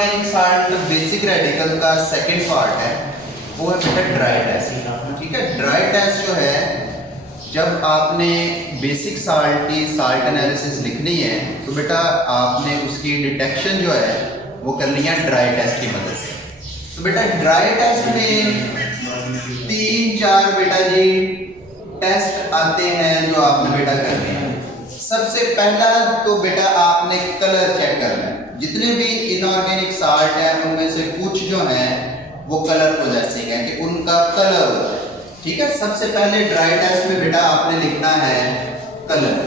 Inorganic salt basic radical का second part है, वो है बेटा ड्राई टेस्ट। ठीक है, ड्राई टेस्ट जो है, जब आपने बेसिक साल्ट की साल्ट एनालिसिस लिखनी है तो बेटा आपने उसकी डिटेक्शन जो है वो करनी है ड्राई टेस्ट की मदद से। तो बेटा ड्राई टेस्ट में 3-4 बेटा जी टेस्ट आते हैं जो आपने बेटा करने हैं। सबसे पहला तो बेटा आपने कलर चेक करना है। जितने भी इनऑर्गेनिक साल्ट है उनमें से कुछ जो है वो कलर पोजेसिंग है कि उनका कलर होता है। ठीक है, सबसे पहले ड्राई टेस्ट में बेटा आपने लिखना है कलर।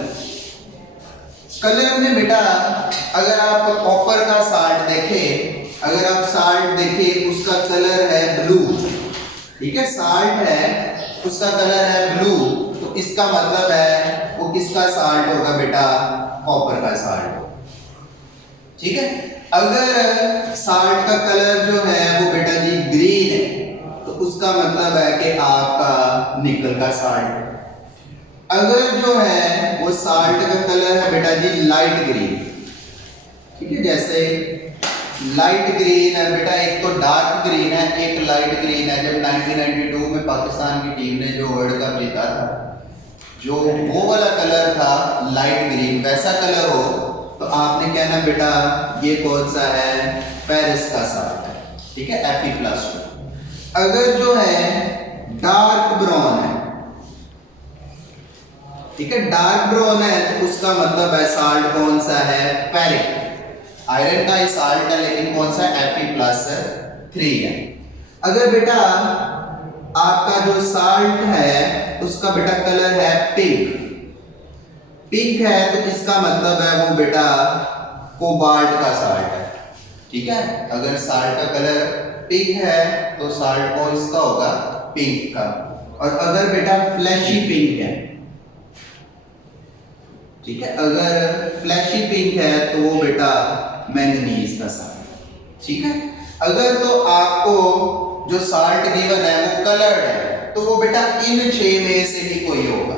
कलर में बेटा अगर आप कॉपर का साल्ट देखें, अगर आप साल्ट देखें उसका कलर है ब्लू। ठीक है, साल्ट है उसका कलर है ब्लू, तो इसका मतलब है वो किसका साल्ट होगा बेटा, कॉपर का साल्ट। ठीक है, अगर साल्ट का कलर जो है वो बेटा जी ग्रीन है तो उसका मतलब है कि आपका निकल का साल्ट। अगर जो है वो साल्ट का कलर है बेटा जी लाइट ग्रीन। ठीक है, जैसे लाइट ग्रीन है बेटा, एक तो डार्क ग्रीन है, एक लाइट ग्रीन है। जब 1992 में पाकिस्तान की टीम ने जो वर्ल्ड कप जीता था, जो वो वाला कलर था लाइट ग्रीन, वैसा कलर हो तो आपने कहना बेटा ये कौन सा है, पेरिस का साल्ट है। ठीक है, Fe+2। अगर जो है डार्क ब्राउन है, ठीक है, डार्क ब्राउन है तो उसका मतलब है साल्ट कौन सा है, फेरिक। आयरन का ही साल्ट है लेकिन कौन सा, Fe+3 है। अगर बेटा आपका जो साल्ट है उसका बेटा कलर है पिंक, पिंक है तो इसका मतलब है वो बेटा कोबाल्ट का साल्ट है। ठीक है, अगर साल्ट का कलर पिंक है तो साल्ट को इसका होगा पिंक का। और अगर बेटा फ्लैशी पिंक है, ठीक है, अगर फ्लैशी पिंक है तो वो बेटा मैंगनीज का साल्ट। ठीक है, अगर तो आपको जो साल्ट गिवन है वो कलर्ड है तो वो बेटा इन 6 में से ही कोई होगा।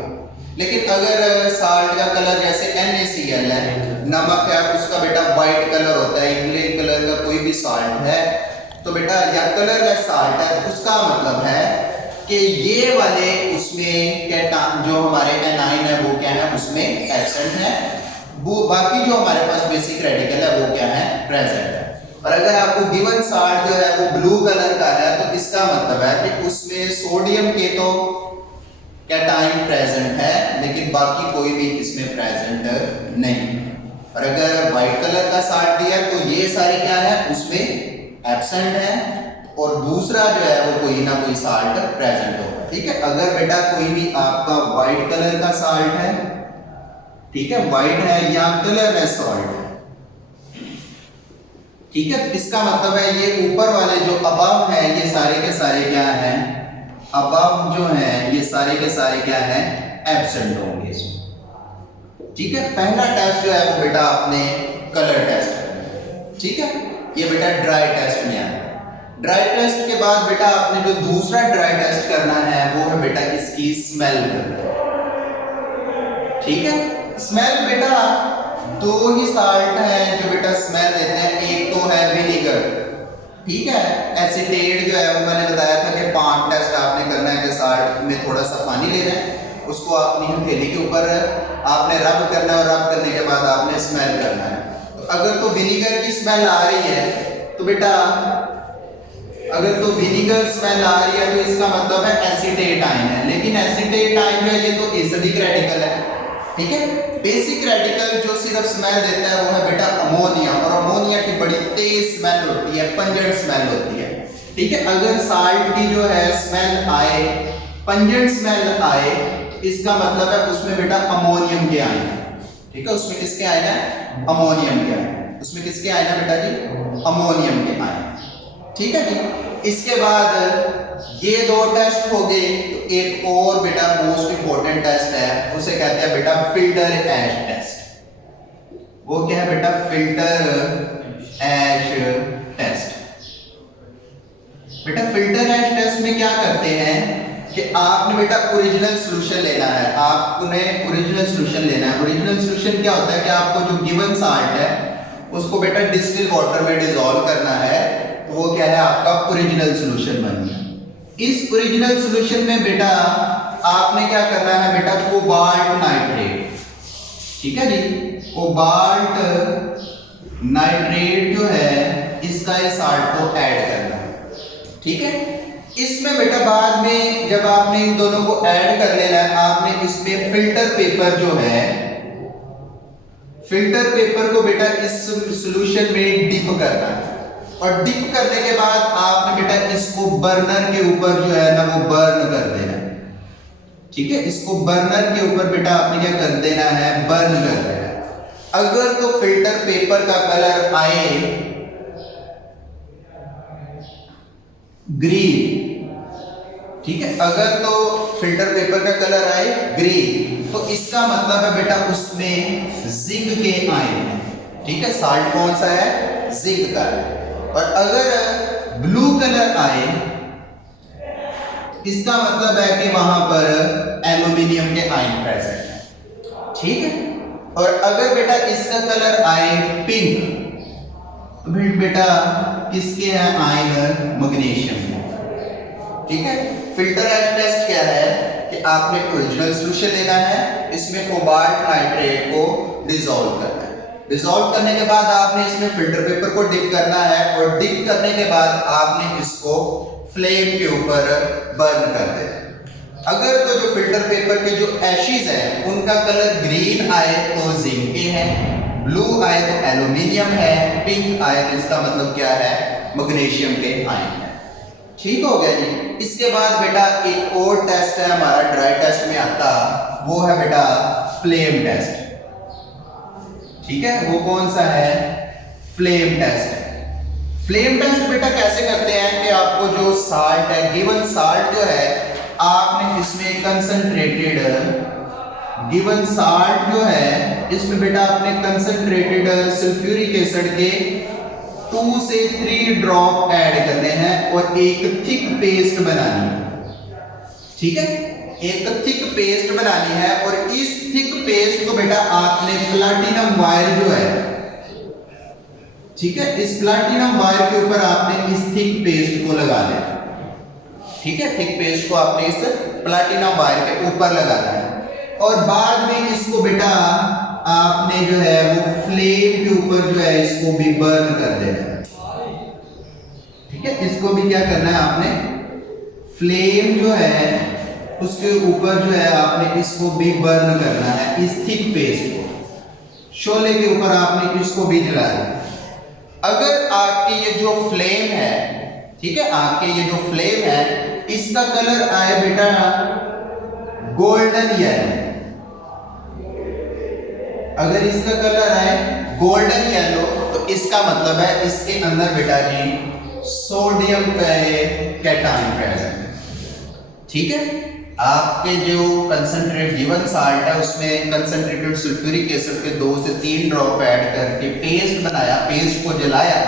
लेकिन अगर साल्ट का कलर जैसे NaCl है, नमक है, उसका बेटा व्हाइट कलर होता है, ब्लैक कलर का कोई भी साल्ट है तो बेटा या कलर का साल्ट है, तो उसका मतलब है कि ये वाले उसमें जो हमारे एनाइन है वो क्या है, उसमें एब्सेंट है, वो बाकी जो हमारे पास बेसिक रेडिकल है वो क्या है, प्रेजेंट है। और अगर आपको गिवन साल्ट जो है वो ब्लू कलर का है तो इसका मतलब है कि उसमें सोडियम के तो कैटाइन प्रेजेंट है लेकिन बाकी कोई भी इसमें प्रेजेंट नहीं। और अगर व्हाइट कलर का साल्ट दिया तो ये सारे क्या है, उसमें एब्सेंट है, और दूसरा जो है वो कोई ना कोई साल्ट प्रेजेंट होगा। ठीक है, अगर बेटा कोई भी आपका व्हाइट कलर का साल्ट है, ठीक है, व्हाइट है या कलरलेस सॉल्ट है, ठीक है, तो इसका मतलब है ये ऊपर वाले जो अबव है ये सारे के सारे क्या हैं, अबव जो है ये सारे के सारे क्या हैं, एब्सेंट होंगे इसमें। ठीक है, पहला टेस्ट जो है वो बेटा आपने कलर टेस्ट करना है। ठीक है, ये बेटा ड्राई टेस्ट में आया। ड्राई टेस्ट के बाद बेटा आपने जो दूसरा ड्राई टेस्ट करना है वो है बेटा इसकी स्मेल करना है। ठीक है, स्मेल बेटा 2 ही साल्ट है जो बेटा स्मेल देते हैं, एक तो है विनेगर, ठीक है, एसीटेट जो है वो मैंने बताया था कि 5 टेस्ट आपने करना है कि साल्ट में थोड़ा सा पानी लेना है, उसको अपनी हथेली के ऊपर आपने रब करना है और रब करने के बाद आपने स्मेल करना है। तो अगर तो विनेगर की स्मेल आ रही है तो बेटा, अगर तो विनेगर स्मेल आ रही है तो इसका मतलब है एसीटेट आयन है, लेकिन एसीटेट आयन जो है ये तो एसिडिक रेडिकल है। ठीक है, बेसिक रेडिकल जो सिर्फ स्मेल देता है वो है बेटा अमोनिया, और अमोनिया की बड़ी तेज स्मेल होती है, पंजेंट स्मेल होती है। ठीक है, अगर साल्ट की जो है स्मेल आए, पंजेंट स्मेल आए, तो इसका मतलब है उसमें बेटा अमोनियम के आयन है। ठीक है, उसमें किसके आयन है, अमोनियम के आयन, उसमें किसके आयन है बेटा जी, अमोनियम के आयन। ठीक है जी, इसके बाद ये 2 टेस्ट हो गए, तो एक और बेटा मोस्ट इंपॉर्टेंट टेस्ट है, उसे कहते हैं बेटा फिल्टर ऐश टेस्ट। वो क्या है बेटा, फिल्टर ऐश टेस्ट। बेटा फिल्टर ऐश टेस्ट में क्या करते हैं कि आपने बेटा ओरिजिनल सॉल्यूशन लेना है, आपने ओरिजिनल सॉल्यूशन लेना है। ओरिजिनल सॉल्यूशन क्या होता है कि आपको जो गिवन साल्ट है उसको बेटा डिस्टिल वाटर में डिसॉल्व करना है, तो वो क्या है आपका ओरिजिनल सॉल्यूशन बन गया। इस ओरिजिनल सॉल्यूशन में बेटा आपने क्या करना है बेटा, कोबाल्ट नाइट्रेट, ठीक है जी, कोबाल्ट नाइट्रेट जो है इसका इस साल्ट को ऐड करना है, ठीक है। इसमें बेटा बाद में जब आपने इन दोनों को ऐड कर लेना है, आपने इसमें फिल्टर पेपर जो है, फिल्टर पेपर को बेटा इस सॉल्यूशन में डिप करना है, और डिप करने के बाद आपने बेटा इसको बर्नर के ऊपर जो है ना वो बर्न कर देना है, ठीक है। इसको बर्नर के ऊपर बेटा आपने क्या कर देना है, बर्न कर देना है। अगर तो फिल्टर पेपर का कलर आए ग्रीन, ठीक है, अगर तो फिल्टर पेपर का कलर आए ग्रीन, तो इसका मतलब है बेटा उसमें जिंक के आयन है, ठीक है। साल्ट कौन सा है, जिंक का है। और अगर ब्लू कलर आए, इसका मतलब है कि वहां पर एल्यूमिनियम के आयन प्रेजेंट है, ठीक है। और अगर बेटा इसका कलर आए पिंक, तो बेटा किसके हैं आयन, मैग्नीशियम, ठीक है। फिल्टर टेस्ट क्या है कि आपने ओरिजिनल सॉल्यूशन लेना है, इसमें कोबाल्ट नाइट्रेट को डिसॉल्व करना है, डिसॉल्व करने के बाद आपने इसमें फिल्टर पेपर को डिप करना है, और डिप करने के बाद आपने इसको फ्लेम के ऊपर बर्न कर देना। अगर तो जो फिल्टर पेपर के जो एशेज हैं उनका कलर ग्रीन आए तो जिंक के है, ब्लू आए तो एल्यूमिनियम है, पिंक आए तो इसका मतलब क्या है, मैग्नीशियम के आयन है, ठीक हो गया जी। इसके बाद बेटा एक और टेस्ट है हमारा, ड्राई टेस्ट में आता, वो है बेटा फ्लेम टेस्ट, ठीक है। वो कौन सा है, फ्लेम टेस्ट। फ्लेम टेस्ट बेटा कैसे करते हैं कि आपको जो साल्ट है, गिवन साल्ट जो है, आपने इसमें कंसंट्रेटेड, गिवन साल्ट जो है इसमें बेटा आपने कंसंट्रेटेड सल्फ्यूरिक एसिड के 2 से 3 ड्रॉप ऐड करने हैं, और एक थिक पेस्ट बनानी है, ठीक है। एक थिक पेस्ट बनानी है, और इस थिक पेस्ट को बेटा आपने प्लैटिनम वायर जो है, ठीक है, इस प्लैटिनम वायर के ऊपर आपने इस थिक पेस्ट को लगा देना, ठीक है। थिक पेस्ट को आपने इस प्लैटिनम वायर के ऊपर लगाना है, और बाद में इसको बेटा आपने जो है वो फ्लेम के ऊपर जो है इसको भी बर्न कर देना है, ठीक है। इसको भी क्या करना है आपने, फ्लेम जो है उसके ऊपर जो है आपने इसको भी बर्न करना है, इस थिक पेस्ट को, शोले के ऊपर आपने इसको भी जला देना। अगर आपकी ये जो फ्लेम है, ठीक है, आपके ये जो फ्लेम है इसका कलर आए बेटा गोल्डन येलो, अगर इसका कलर आए गोल्डन येलो, तो इसका मतलब है इसके अंदर बेटा जी सोडियम कैटायन प्रेजेंट है, ठीक है। आपके जो कंसंट्रेट गिवन साल्ट है उसमें कंसंट्रेटेड सल्फ्यूरिक एसिड के 2 से 3 ड्रॉप ऐड करके पेस्ट बनाया, पेस्ट को जलाया,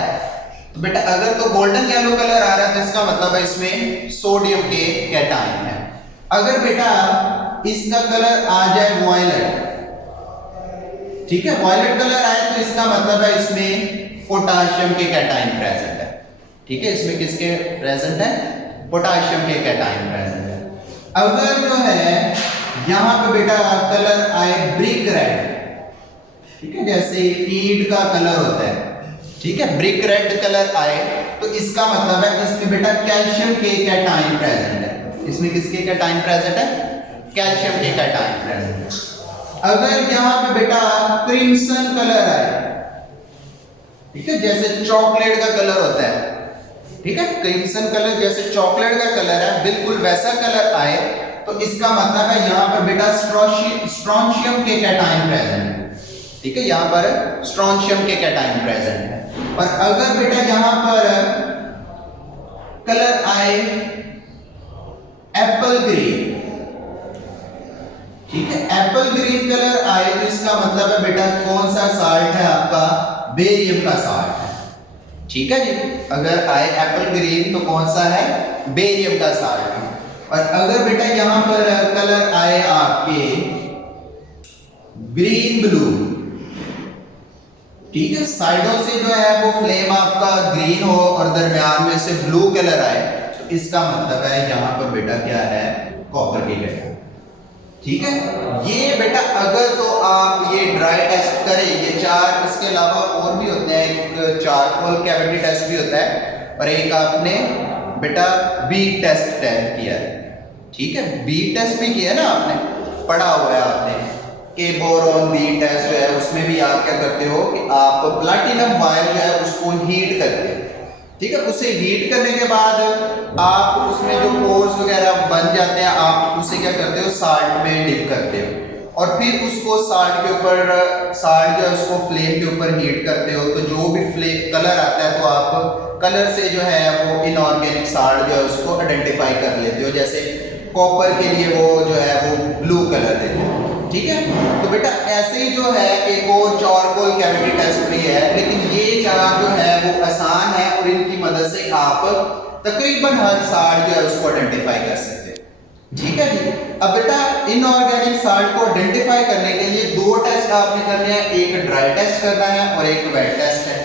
तो बेटा अगर तो गोल्डन येलो कलर आ रहा है तो इसका मतलब है इसमें सोडियम के कैटायन है। अगर बेटा इसका कलर आ जाए वायलेट, ठीक है, वायलेट कलर आए तो इसका मतलब है इसमें पोटाशियम के कैटायन प्रेजेंट है, ठीक है। इसमें किसके प्रेजेंट है, पोटाशियम के कैटायन प्रेजेंट है। अगर जो है यहां पे बेटा कलर आए ब्रिक रेड, ठीक है, जैसे ईंट का कलर होता है, ठीक है, ब्रिक रेड कलर आए तो इसका मतलब है इसमें बेटा कैल्शियम के कैटायन प्रेजेंट है, इसमें किसके कैटायन प्रेजेंट है, कैल्शियम के कैटायन प्रेजेंट है। अगर यहां पे बेटा क्रिम्सन कलर आए, ठीक है, जैसे चॉकलेट का कलर होता है, ठीक है, क्रिम्सन कलर जैसे चॉकलेट का कलर है, बिल्कुल वैसा कलर आए तो इसका मतलब है यहां पर बेटा स्ट्रोंशियम के कैटायन प्रेजेंट है, ठीक है, यहां पर स्ट्रोंशियम के कैटायन प्रेजेंट है। और अगर बेटा यहां पर कलर आए एप्पल ग्रीन, ठीक है, एप्पल ग्रीन कलर आए तो इसका मतलब है बेटा कौन सा साल्ट है आपका, बेरियम का साल्ट है, ठीक है जी। अगर आए एप्पल ग्रीन तो कौन सा है, बेरियम का साल्ट है। और अगर बेटा यहां पर कलर आए आपके ग्रीन ब्लू, ठीक है, साइडों से जो है वो फ्लेम आपका ग्रीन हो और दरमियान में से ब्लू कलर आए, तो इसका मतलब है यहाँ पर बेटा क्या है, कॉपर की कैविटी। ठीक है, ये बेटा अगर तो आप ये ड्राई टेस्ट करें, ये चार, इसके अलावा और भी होते हैं, एक चारकोल कैविटी टेस्ट भी होता है और एक आपने बेटा बीट टेस्ट किया है। ठीक है, बीट टेस्ट भी किया है ना आपने, पढ़ा हुआ है आपने कि बोरॉन बीट टेस्ट जो है उसमें भी आप क्या करते हो कि आप प्लैटिनम वायर जो है उसको हीट करते हो। ठीक है, उसे हीट करने के बाद आप उसमें जो पोर्स वगैरह बन जाते हैं, आप उसे क्या करते हो, साल्ट में डिप करते हो और फिर उसको साल्ट के ऊपर, साल्ट जो है उसको फ्लेम के ऊपर हीट करते हो, तो जो भी फ्लेम कलर आता है तो आप कलर से जो है वो इनऑर्गेनिक साल्ट जो है उसको आइडेंटिफाई कर लेते हो। जैसे कॉपर के लिए वो जो है वो ब्लू कलर देते हैं। ठीक है, तो बेटा ऐसे ही जो है एक और चारकोल कैविटी टेस्ट भी है, लेकिन ये चार जो है वो आसान है और इनकी मदद से आप तकरीबन हर साल्ट जो है उसको आइडेंटिफाई कर सकते हैं। ठीक है जी, अब बेटा इनऑर्गेनिक साल्ट को आइडेंटिफाई करने के लिए दो टेस्ट आपने करने हैं, एक ड्राई टेस्ट करना है और एक वेट टेस्ट है।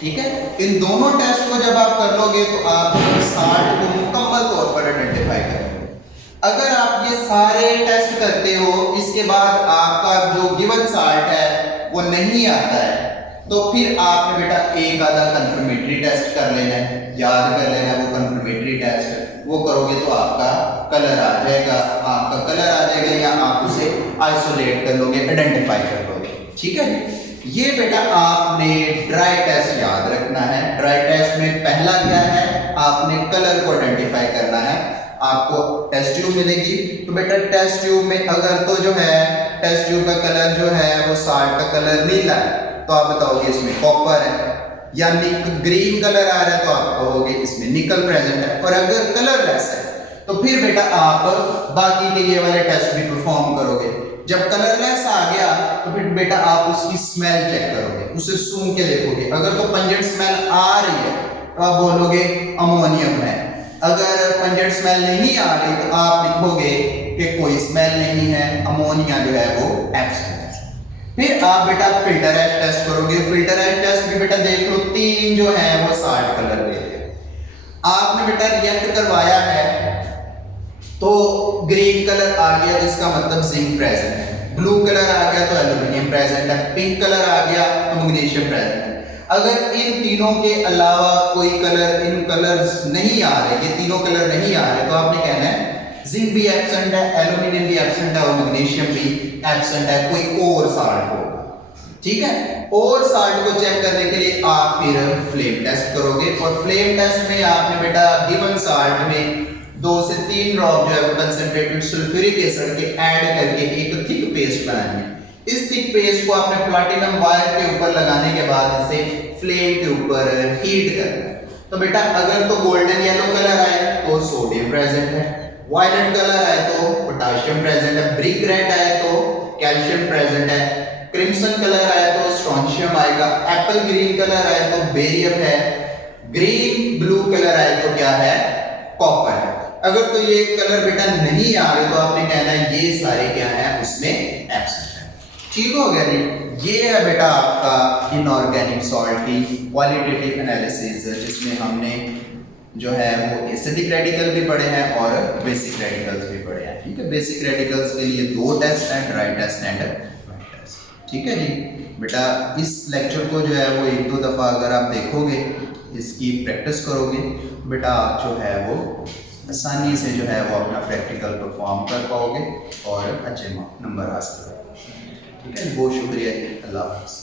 ठीक है, इन दोनों टेस्ट को जब आप कर लोगे तो आप साल्ट को मुकम्मल तौर पर आइडेंटिफाई करोगे। अगर आप ये सारे टेस्ट करते हो, इसके बाद आपका जो गिवन साल्ट है वो नहीं आता है, तो फिर आपने बेटा एक आधा कंफर्मेटरी टेस्ट कर लेना है, याद कर लेना है वो कंफर्मेटरी टेस्ट, वो करोगे तो आपका कलर आ जाएगा, आपका कलर आ जाएगा या आप उसे आइसोलेट कर लोगे, आइडेंटिफाई कर लोगे। ठीक है, ये बेटा आपने ड्राई टेस्ट याद रखना है। ड्राई टेस्ट में पहला क्या है, आपने कलर को आइडेंटिफाई करना है। आपको टेस्ट ट्यूब मिलेगी, तो बेटा टेस्ट ट्यूब में अगर तो जो है टेस्ट ट्यूब का कलर जो है वो साल्ट का कलर नीला है, तो आप बताओगे इसमें कॉपर है, या ग्रीन कलर आ रहा है तो आप कहोगे इसमें निकल प्रेजेंट है। और अगर कलरलेस है तो फिर बेटा आप बाकी के ये वाले टेस्ट भी परफॉर्म करोगे। जब कलरलेस आ गया तो फिर बेटा आप उसकी स्मेल चेक करोगे, उसे सूंघ के देखोगे, अगर तो पंजेंट स्मेल आ रही है तो आप बोलोगे अमोनियम है। अगर पंजेंट स्मेल नहीं आ रही तो आप लिखोगे कि कोई स्मेल नहीं है, अमोनिया जो है वो एब्सेंट है। फिर आप बेटा फिल्टर एज टेस्ट करोगे। फिल्टर एज टेस्ट भी बेटा देख लो, तीन जो है वो साल्ट कलर देते हैं। आपने बेटा रिएक्ट करवाया है तो ग्रीन कलर आ गया तो इसका मतलब जिंक प्रेजेंट है, ब्लू कलर आ गया तो एल्यूमिनियम प्रेजेंट है, पिंक कलर आ गया तो मैग्नीशियम प्रेजेंट है। अगर इन तीनों के अलावा कोई कलर, इन कलर्स नहीं आ रहे, ये तीनों कलर नहीं आ रहे, तो आपने कहना है जिंक भी एब्सेंट है, एल्यूमिनियम भी एब्सेंट है और मैग्नीशियम भी एब्सेंट है, कोई और साल्ट होगा। ठीक है, और साल्ट को चेक करने के लिए आप फिर फ्लेम टेस्ट करोगे और फ्लेम टेस्ट में आपने बेटा गिवन साल्ट में 2 से 3 ड्रॉप जो है वो कंसंट्रेटेड सल्फ्यूरिक एसिड के ऐड करके एक थिक पेस्ट बनानी है। इस थिक पेस्ट को आपने प्लैटिनम वायर के ऊपर लगाने के बाद इसे फ्लेम के ऊपर हीट करना है। तो बेटा अगर तो गोल्डन येलो कलर आए तो सोडियम प्रेजेंट है, वायलेट कलर आए तो पोटेशियम प्रेजेंट है, ब्रिक रेड आए तो कैल्शियम प्रेजेंट है, क्रिम्सन कलर आए तो स्ट्रोंशियम आएगा, एप्पल ग्रीन कलर आए तो बेरियम है, ग्रीन ब्लू कलर आए तो क्या है, कॉपर है। अगर तो ये कलर बेटा नहीं आ रहे तो आपने कहना है ये सारे क्या है उसमें एब्सेंट है। ठीक हो गया जी, ये है बेटा आपका इनऑर्गेनिक सॉल्ट की क्वालिटेटिव एनालिसिस, जिसमें हमने जो है वो एसिडिक रेडिकल भी पढ़े हैं और बेसिक रेडिकल्स भी पढ़े हैं। ठीक है, बेसिक रेडिकल्स के लिए 2 टेस्ट हैं, dry test and wet test. ठीक है जी बेटा, इस लेक्चर को जो है वो 1-2 दफ़ा अगर आप देखोगे, इसकी प्रैक्टिस करोगे, बेटा आप जो है वो आसानी से जो है वो अपना प्रैक्टिकल परफॉर्म कर पाओगे और अच्छे नंबर हासिल करोगे। ठीक है, बहुत शुक्रिया, अल्लाह हाफ़िज़।